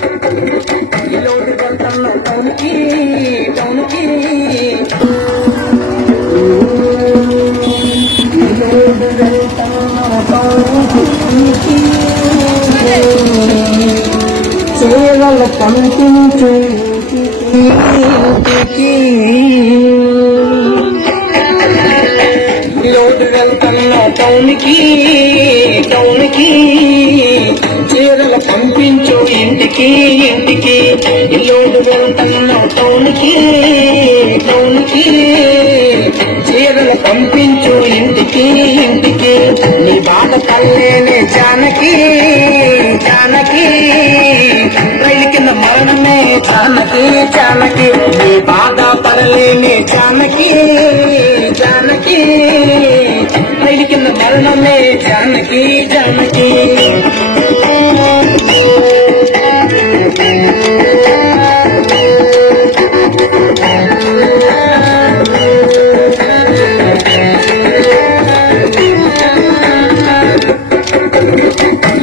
లోటు వెళ్తున్న టౌన్కి టౌన్కి లోటు వెళ్తున్న టౌన్కి సేవలు పంపించు ఇంటికి లోటు వెళ్తున్న టౌన్కి టౌన్కి చీరలు పంపించు ఇంటికి ఇంటికి లోటు వెళ్తున్న టౌన్కి టౌన్కి చీరలు పంపించు ఇంటికి ఇంటికి నీ బాధ పల్లేనే జానకి జానకి రైలు కింద మరణమే జానకి జానకి నీ బాధ పడలేని జానకి జానకి రైలు కింద మరణమే జానకి జానకి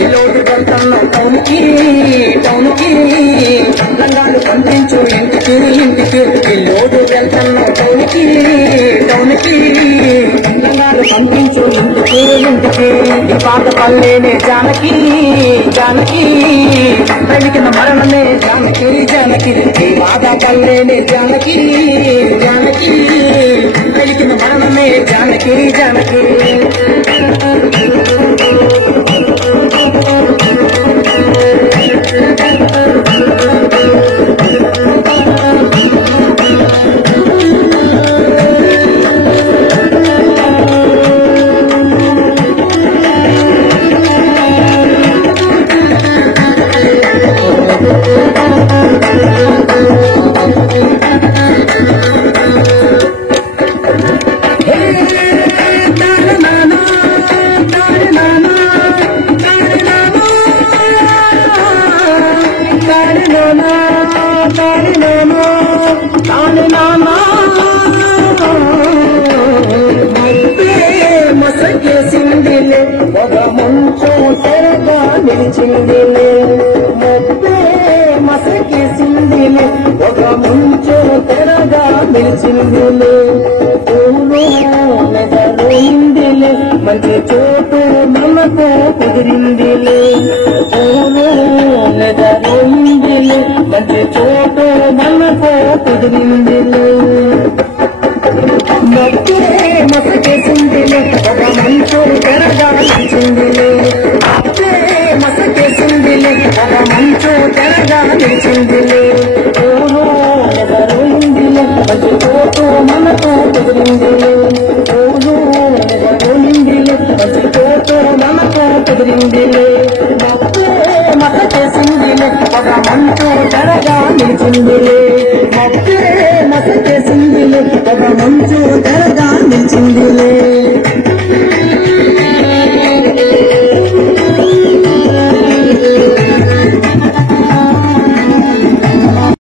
లోటు వెళ్తున్న టౌన్కి టౌన్కి లంగాలు పంపించు ఇంటికి ఇంటికి లోటు వెళ్తున్న టౌన్కి టౌన్కి లంగాలు పంపించు ఇంటికి ఇంటికి ఈ పాత పల్లేనే జానకి జానకి రైలు కింద మరణమే జానకి జానకి ఈ బాధ పల్లేనే జానకి జానకి రైలు కింద మరణమే జానకి జానకి మసకేసిందిలే ఒక మంచు తెరగా నిలిచిందిలే మొత్తే మసకేసిందిలే ఒక మంచు తెరగా నిలిచిందిలే మెదలోయిందిలే మంచి చోటు మనకు కుదిరిందిలే మెదలోయిందిలే మంచి చోటు మనకు కుదిరిందిలే మొత్తే మసకేసిందిలే ఒక మంచు తెరగా నిలిచిందిలే మొత్తే మసకేసిందిలే ఒక మంచు తెరగా నిలిచిందిలే మెదలోయిందిలే మంచి చోటు మనకు కుదిరిందిలే మెదలోయిందిలే మంచి చోటు మనకు కుదిరిందిలే మొత్తే మసకేసిందిలే ఒక మంచు తెరగా నిలిచిందిలే